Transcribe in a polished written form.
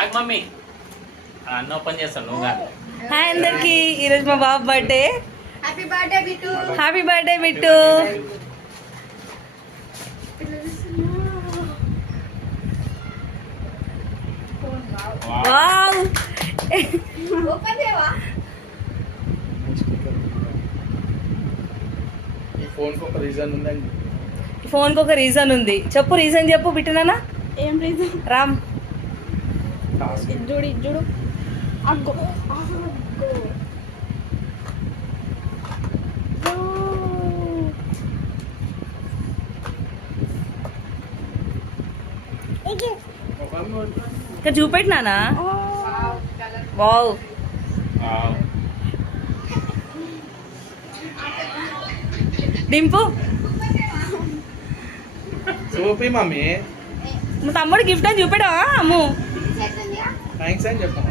Mummy అన్న open చేస్తాను నువ్వు కాదు. హాయ్ అందరికి, ఈరోజు మా బాబు birthday. Happy birthday Bittu. Happy birthday Bittu. Wow, open చేయవా? ఈ ఫోన్కి ఒక రీజన్ ఉందండి. ఫోన్కి ఒక రీజన్ ఉంది. చెప్పు, రీజన్ చెప్పు బిట్టునా. ఏం రీజన్? రామ్, చూడు చూడు. అగ్గో ఇక్కడ చూపెట్టినానా. వావ్, డింపు చూపి మమ్మీ, మా తమ్ముడు గిఫ్ట్ అని చూపెడా అమ్ము. థ్యాంక్స్ అని చెప్పాము.